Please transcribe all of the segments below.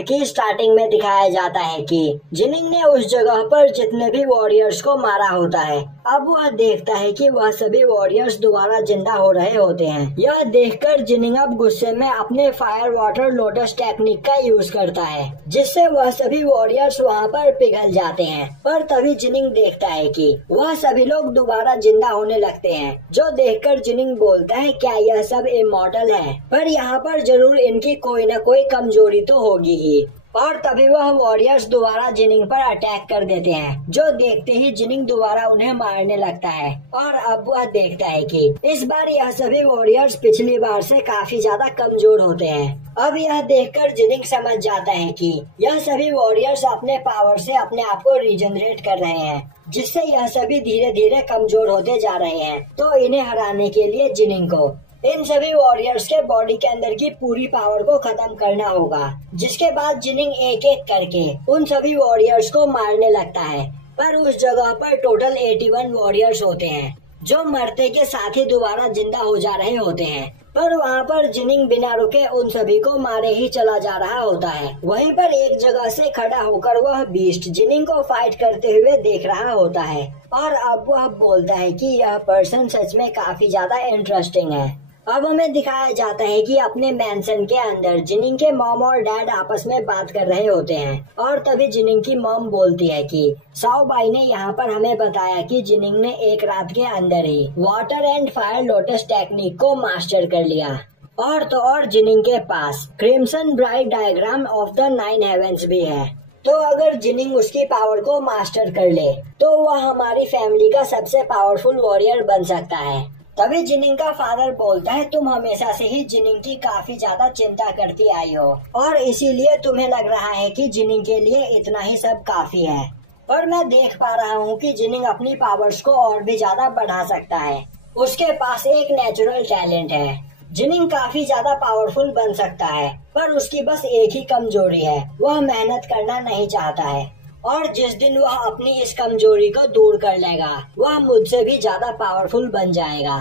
Episode की starting में दिखाया जाता है कि जिनिंग ने उस जगह पर जितने भी वॉरियर्स को मारा होता है, अब वह देखता है कि वह सभी वॉरियर्स दोबारा जिंदा हो रहे होते हैं। यह देखकर जिनिंग अब गुस्से में अपने फायर वाटर लोटस टेक्निक का यूज करता है, जिससे वह सभी वॉरियर्स वहां पर पिघल जाते हैं। पर तभी जिनिंग देखता है कि वह सभी लोग दोबारा जिंदा होने लगते हैं, जो देखकर जिनिंग बोलता है क्या यह सब इमॉर्टल है? पर यहाँ पर जरूर इनकी कोई न कोई कमजोरी तो होगी ही। और तभी वह वॉरियर्स दोबारा जिनिंग पर अटैक कर देते हैं, जो देखते ही जिनिंग दोबारा उन्हें मारने लगता है। और अब वह देखता है कि इस बार यह सभी वॉरियर्स पिछली बार से काफी ज्यादा कमजोर होते हैं। अब यह देखकर जिनिंग समझ जाता है कि यह सभी वॉरियर्स अपने पावर से अपने आप को रीजनरेट कर रहे हैं, जिससे यह सभी धीरे धीरे कमजोर होते जा रहे हैं। तो इन्हें हराने के लिए जिनिंग को इन सभी वॉरियर्स के बॉडी के अंदर की पूरी पावर को खत्म करना होगा, जिसके बाद जिनिंग एक एक करके उन सभी वॉरियर्स को मारने लगता है। पर उस जगह पर टोटल 81 वॉरियर्स होते हैं, जो मरते के साथ ही दोबारा जिंदा हो जा रहे होते हैं। पर वहाँ पर जिनिंग बिना रुके उन सभी को मारे ही चला जा रहा होता है। वहीं पर एक जगह से खड़ा होकर वह बीस्ट जिनिंग को फाइट करते हुए देख रहा होता है। और अब वह बोलता है कि यह पर्सन सच में काफी ज्यादा इंटरेस्टिंग है। अब हमें दिखाया जाता है कि अपने मैंसन के अंदर जिनिंग के मॉम और डैड आपस में बात कर रहे होते हैं। और तभी जिनिंग की मॉम बोलती है कि साओ बाई ने यहाँ पर हमें बताया कि जिनिंग ने एक रात के अंदर ही water and fire lotus technique को मास्टर कर लिया। और तो और जिनिंग के पास crimson bright diagram of the 9 heavens भी है। तो अगर जिनिंग उसकी पावर को मास्टर कर ले तो वह हमारी फैमिली का सबसे पावरफुल वॉरियर बन सकता है। तभी जिनिंग का फादर बोलता है तुम हमेशा से ही जिनिंग की काफी ज्यादा चिंता करती आई हो, और इसीलिए तुम्हें लग रहा है कि जिनिंग के लिए इतना ही सब काफी है। पर मैं देख पा रहा हूँ कि जिनिंग अपनी पावर्स को और भी ज्यादा बढ़ा सकता है। उसके पास एक नेचुरल टैलेंट है। जिनिंग काफी ज्यादा पावरफुल बन सकता है, पर उसकी बस एक ही कमजोरी है, वह मेहनत करना नहीं चाहता है। और जिस दिन वह अपनी इस कमजोरी को दूर कर लेगा, वह मुझसे भी ज्यादा पावरफुल बन जाएगा।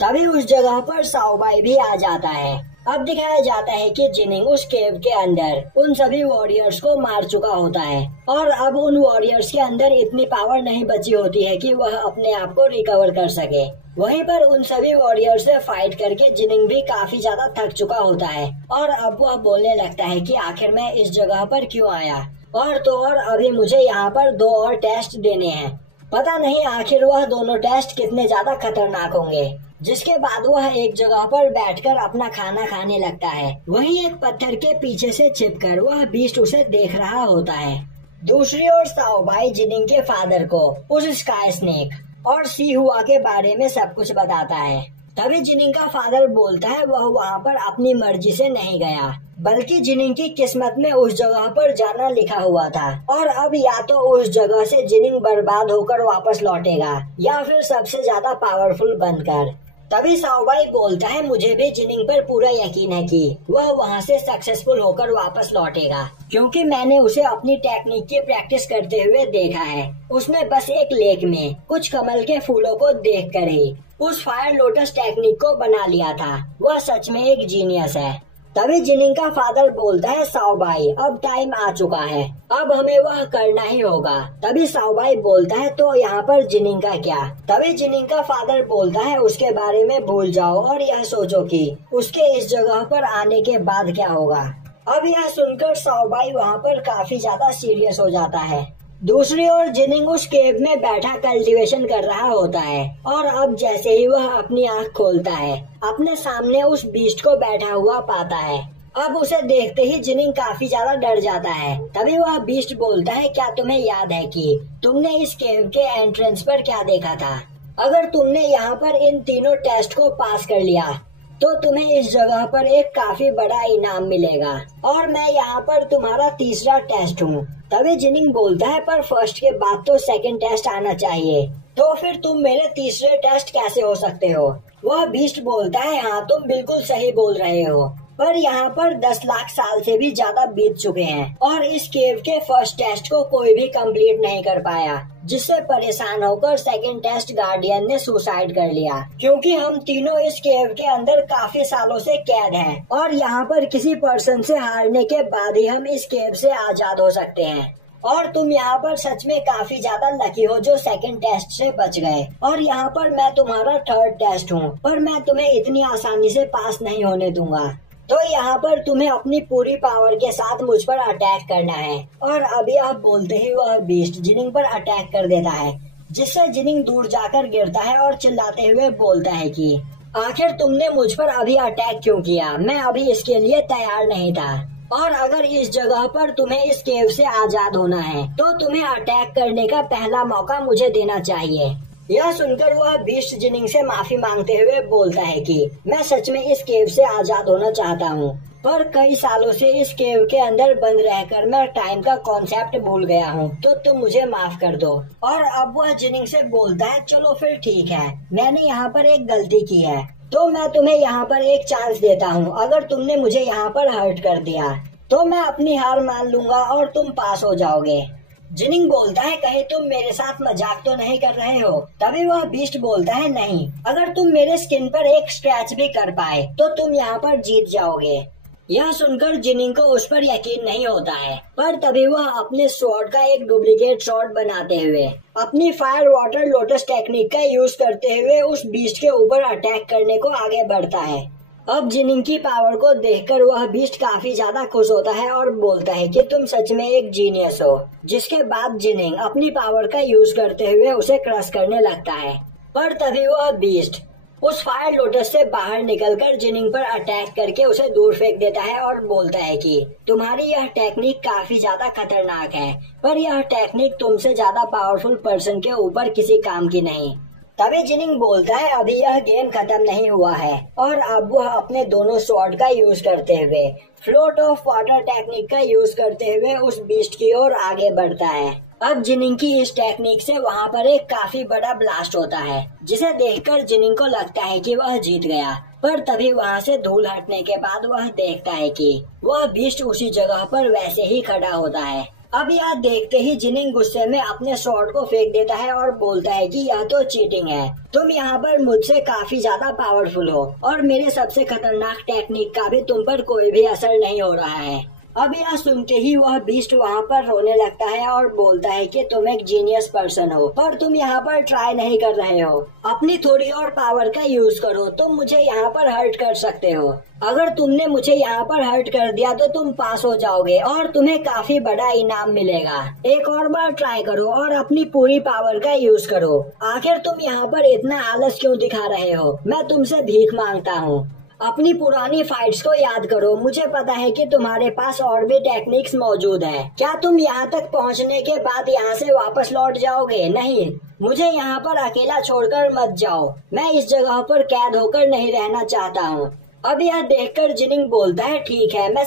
तभी उस जगह पर साओ बाई भी आ जाता है। अब दिखाया जाता है कि जिनिंग उस केव के अंदर उन सभी वॉरियर्स को मार चुका होता है, और अब उन वॉरियर्स के अंदर इतनी पावर नहीं बची होती है कि वह अपने आप को रिकवर कर सके। वहीं पर उन सभी वॉरियर्स से फाइट करके जिनिंग भी काफी ज्यादा थक चुका होता है। और अब वह बोलने लगता है कि आखिर मैं इस जगह पर क्यों आया, और तो और अभी मुझे यहाँ पर 2 और टेस्ट देने हैं। पता नहीं आखिर वह दोनों टेस्ट कितने ज्यादा खतरनाक होंगे। जिसके बाद वह एक जगह पर बैठकर अपना खाना खाने लगता है। वहीं एक पत्थर के पीछे से छिपकर वह बीस्ट उसे देख रहा होता है। दूसरी ओर साओ बाई जिनिंग के फादर को उस स्काई स्नेक और सी हुआ के बारे में सब कुछ बताता है। तभी जिनिंग का फादर बोलता है वह वहाँ पर अपनी मर्जी से नहीं गया, बल्कि जिनिंग की किस्मत में उस जगह पर जाना लिखा हुआ था। और अब या तो उस जगह से जिनिंग बर्बाद होकर वापस लौटेगा, या फिर सबसे ज्यादा पावरफुल बनकर। तभी साओ बाई बोलता है मुझे भी जिनिंग पर पूरा यकीन है कि वह वहाँ से सक्सेसफुल होकर वापस लौटेगा, क्योंकि मैंने उसे अपनी टेक्निक की प्रैक्टिस करते हुए देखा है। उसने बस एक लेक में कुछ कमल के फूलों को देखकर ही उस फायर लोटस टेक्निक को बना लिया था। वह सच में एक जीनियस है। तभी जिनिंग का फादर बोलता है साओ बाई अब टाइम आ चुका है, अब हमें वह करना ही होगा। तभी साओ बाई बोलता है तो यहाँ पर जिनिंग का क्या? तभी जिनिंग का फादर बोलता है उसके बारे में भूल जाओ और यह सोचो कि उसके इस जगह पर आने के बाद क्या होगा। अब यह सुनकर साओ बाई वहाँ पर काफी ज्यादा सीरियस हो जाता है। दूसरी ओर जिनिंग उस केव में बैठा कल्टीवेशन कर रहा होता है, और अब जैसे ही वह अपनी आंख खोलता है अपने सामने उस बीस्ट को बैठा हुआ पाता है। अब उसे देखते ही जिनिंग काफी ज्यादा डर जाता है। तभी वह बीस्ट बोलता है क्या तुम्हें याद है कि तुमने इस केव के एंट्रेंस पर क्या देखा था? अगर तुमने यहाँ पर इन तीनों टेस्ट को पास कर लिया तो तुम्हें इस जगह पर एक काफी बड़ा इनाम मिलेगा, और मैं यहाँ पर तुम्हारा तीसरा टेस्ट हूँ। तभी जिनिंग बोलता है पर फर्स्ट के बाद तो सेकंड टेस्ट आना चाहिए, तो फिर तुम मेरे तीसरे टेस्ट कैसे हो सकते हो? वह बीस्ट बोलता है हाँ तुम बिल्कुल सही बोल रहे हो। पर यहाँ पर 10 लाख साल से भी ज्यादा बीत चुके हैं और इस केव के फर्स्ट टेस्ट को कोई भी कंप्लीट नहीं कर पाया, जिससे परेशान होकर सेकंड टेस्ट गार्डियन ने सुसाइड कर लिया, क्योंकि हम तीनों इस केव के अंदर काफी सालों से कैद हैं और यहाँ पर किसी पर्सन से हारने के बाद ही हम इस केव से आजाद हो सकते हैं। और तुम यहाँ पर सच में काफी ज्यादा लकी हो जो सेकंड टेस्ट से बच गए, और यहाँ पर मैं तुम्हारा थर्ड टेस्ट हूँ, पर मैं तुम्हें इतनी आसानी से पास नहीं होने दूंगा। तो यहाँ पर तुम्हें अपनी पूरी पावर के साथ मुझ पर अटैक करना है। और अभी आप बोलते ही वह बीस्ट जिनिंग पर अटैक कर देता है, जिससे जिनिंग दूर जाकर गिरता है और चिल्लाते हुए बोलता है कि आखिर तुमने मुझ पर अभी अटैक क्यों किया, मैं अभी इसके लिए तैयार नहीं था। और अगर इस जगह पर तुम्हें इस केव से आजाद होना है तो तुम्हें अटैक करने का पहला मौका मुझे देना चाहिए। यह सुनकर वह बीस्ट जिनिंग से माफी मांगते हुए बोलता है कि मैं सच में इस केव से आजाद होना चाहता हूँ, पर कई सालों से इस केव के अंदर बंद रहकर मैं टाइम का कॉन्सेप्ट भूल गया हूँ, तो तुम मुझे माफ कर दो। और अब वह जिनिंग से बोलता है चलो फिर ठीक है, मैंने यहाँ पर एक गलती की है, तो मैं तुम्हें यहाँ पर एक चांस देता हूँ। अगर तुमने मुझे यहाँ पर हर्ट कर दिया तो मैं अपनी हार मान लूंगा और तुम पास हो जाओगे। जिनिंग बोलता है कहीं तुम मेरे साथ मजाक तो नहीं कर रहे हो? तभी वह बीस्ट बोलता है नहीं, अगर तुम मेरे स्किन पर एक स्क्रैच भी कर पाए तो तुम यहाँ पर जीत जाओगे। यह सुनकर जिनिंग को उस पर यकीन नहीं होता है, पर तभी वह अपने स्वॉर्ड का एक डुप्लीकेट स्वॉर्ड बनाते हुए अपनी फायर वाटर लोटस टेक्निक का यूज करते हुए उस बीस्ट के ऊपर अटैक करने को आगे बढ़ता है। अब जिनिंग की पावर को देखकर वह बीस्ट काफी ज्यादा खुश होता है और बोलता है कि तुम सच में एक जीनियस हो। जिसके बाद जिनिंग अपनी पावर का यूज करते हुए उसे क्रश करने लगता है, पर तभी वह बीस्ट उस फायर लोटस से बाहर निकलकर जिनिंग पर अटैक करके उसे दूर फेंक देता है और बोलता है कि तुम्हारी यह टेक्निक काफी ज्यादा खतरनाक है, पर यह टेक्निक तुमसे ज्यादा पावरफुल पर्सन के ऊपर किसी काम की नहीं। तभी जिनिंग बोलता है अभी यह गेम खत्म नहीं हुआ है, और अब वह अपने दोनों स्वॉर्ड का यूज करते हुए फ्लोट ऑफ वाटर टेक्निक का यूज करते हुए उस बीस्ट की ओर आगे बढ़ता है। अब जिनिंग की इस टेक्निक से वहाँ पर एक काफी बड़ा ब्लास्ट होता है, जिसे देखकर जिनिंग को लगता है कि वह जीत गया, पर तभी वहाँ से धूल हटने के बाद वह देखता है कि वह बीस्ट उसी जगह पर वैसे ही खड़ा होता है। अब यह देखते ही जिनिंग गुस्से में अपने स्वॉर्ड को फेंक देता है और बोलता है कि यह तो चीटिंग है, तुम यहाँ पर मुझसे काफी ज्यादा पावरफुल हो और मेरे सबसे खतरनाक टेक्निक का भी तुम पर कोई भी असर नहीं हो रहा है। अब यह सुनते ही वह बीस्ट वहाँ पर रोने लगता है और बोलता है कि तुम एक जीनियस पर्सन हो, पर तुम यहाँ पर ट्राई नहीं कर रहे हो। अपनी थोड़ी और पावर का यूज करो, तुम मुझे यहाँ पर हर्ट कर सकते हो। अगर तुमने मुझे यहाँ पर हर्ट कर दिया तो तुम पास हो जाओगे और तुम्हें काफी बड़ा इनाम मिलेगा। एक और बार ट्राई करो और अपनी पूरी पावर का यूज करो। आखिर तुम यहाँ पर इतना आलस क्यों दिखा रहे हो? मैं तुमसे भीख मांगता हूँ। अपनी पुरानी फाइट्स को याद करो, मुझे पता है कि तुम्हारे पास और भी टेक्निक्स मौजूद हैं। क्या तुम यहाँ तक पहुँचने के बाद यहाँ से वापस लौट जाओगे? नहीं, मुझे यहाँ पर अकेला छोड़कर मत जाओ, मैं इस जगह पर कैद होकर नहीं रहना चाहता हूँ। अब यह देखकर जिनिंग बोलता है ठीक है, मैं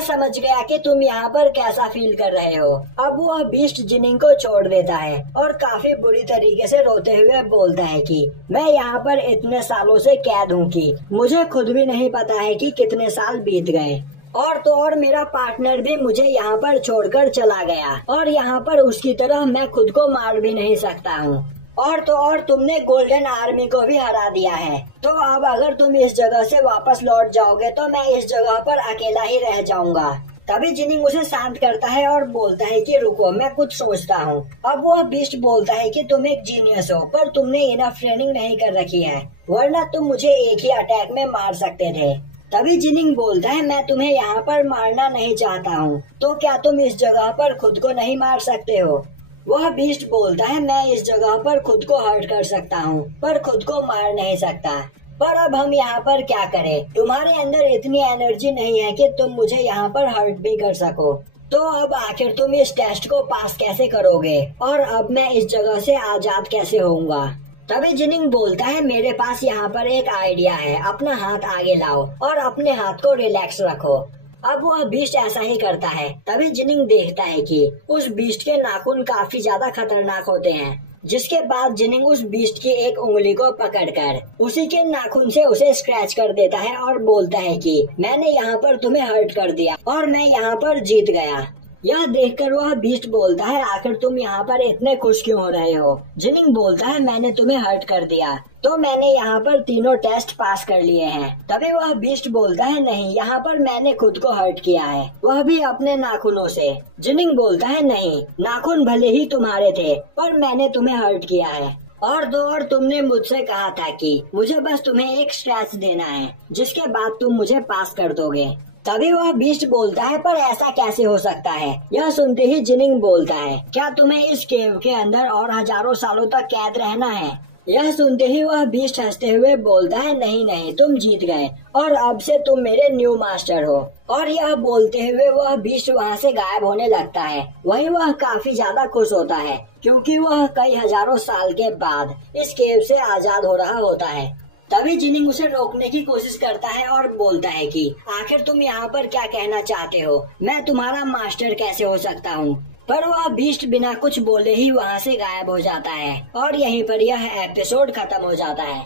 समझ गया कि तुम यहाँ पर कैसा फील कर रहे हो। अब वह बीस्ट जिनिंग को छोड़ देता है और काफी बुरी तरीके से रोते हुए बोलता है कि मैं यहाँ पर इतने सालों से कैद हूँ कि मुझे खुद भी नहीं पता है कि कितने साल बीत गए, और तो और मेरा पार्टनर भी मुझे यहाँ पर छोड़कर चला गया, और यहाँ पर उसकी तरह मैं खुद को मार भी नहीं सकता हूँ, और तो और तुमने गोल्डन आर्मी को भी हरा दिया है। तो अब अगर तुम इस जगह से वापस लौट जाओगे तो मैं इस जगह पर अकेला ही रह जाऊंगा। तभी जिनिंग उसे शांत करता है और बोलता है कि रुको, मैं कुछ सोचता हूँ। अब वह बीस्ट बोलता है कि तुम एक जीनियस हो, पर तुमने इनफ ट्रेनिंग नहीं कर रखी है, वरना तुम मुझे एक ही अटैक में मार सकते थे। तभी जिनिंग बोलता है मैं तुम्हें यहाँ पर मारना नहीं चाहता हूँ, तो क्या तुम इस जगह पर खुद को नहीं मार सकते हो? वह बीस्ट बोलता है मैं इस जगह पर खुद को हर्ट कर सकता हूँ, पर खुद को मार नहीं सकता। पर अब हम यहाँ पर क्या करें? तुम्हारे अंदर इतनी एनर्जी नहीं है कि तुम मुझे यहाँ पर हर्ट भी कर सको। तो अब आखिर तुम इस टेस्ट को पास कैसे करोगे? और अब मैं इस जगह से आजाद कैसे होऊंगा? तभी जिनिंग बोलता है मेरे पास यहाँ पर एक आइडिया है, अपना हाथ आगे लाओ और अपने हाथ को रिलैक्स रखो। अब वह बीस्ट ऐसा ही करता है। तभी जिनिंग देखता है कि उस बीस्ट के नाखून काफी ज्यादा खतरनाक होते हैं, जिसके बाद जिनिंग उस बीस्ट की एक उंगली को पकड़कर उसी के नाखून से उसे स्क्रैच कर देता है और बोलता है कि मैंने यहाँ पर तुम्हें हर्ट कर दिया और मैं यहाँ पर जीत गया। यह देखकर वह बीस्ट बोलता है आखिर तुम यहाँ पर इतने खुश क्यों हो रहे हो। जिनिंग बोलता है मैंने तुम्हें हर्ट कर दिया तो मैंने यहाँ पर तीनों टेस्ट पास कर लिए हैं। तभी वह बीस्ट बोलता है नहीं, यहाँ पर मैंने खुद को हर्ट किया है, वह भी अपने नाखूनों से। जिनिंग बोलता है नहीं, नाखून भले ही तुम्हारे थे पर मैंने तुम्हें हर्ट किया है। और तुमने मुझसे कहा था कि मुझे बस तुम्हें एक स्क्रैच देना है जिसके बाद तुम मुझे पास कर दोगे। तभी वह बीस्ट बोलता है पर ऐसा कैसे हो सकता है। यह सुनते ही जिनिंग बोलता है क्या तुम्हें इस केव के अंदर और हजारों सालों तक कैद रहना है। यह सुनते ही वह बीस्ट हंसते हुए बोलता है नहीं नहीं, तुम जीत गए और अब से तुम मेरे न्यू मास्टर हो। और यह बोलते हुए वह बीस्ट वहाँ से गायब होने लगता है। वहीं वह काफी ज्यादा खुश होता है क्योंकि वह कई हजारों साल के बाद इस केव से आजाद हो रहा होता है। तभी जिनिंग उसे रोकने की कोशिश करता है और बोलता है कि आखिर तुम यहाँ पर क्या कहना चाहते हो, मैं तुम्हारा मास्टर कैसे हो सकता हूँ। पर वह बीस्ट बिना कुछ बोले ही वहाँ से गायब हो जाता है और यहीं पर यह एपिसोड खत्म हो जाता है।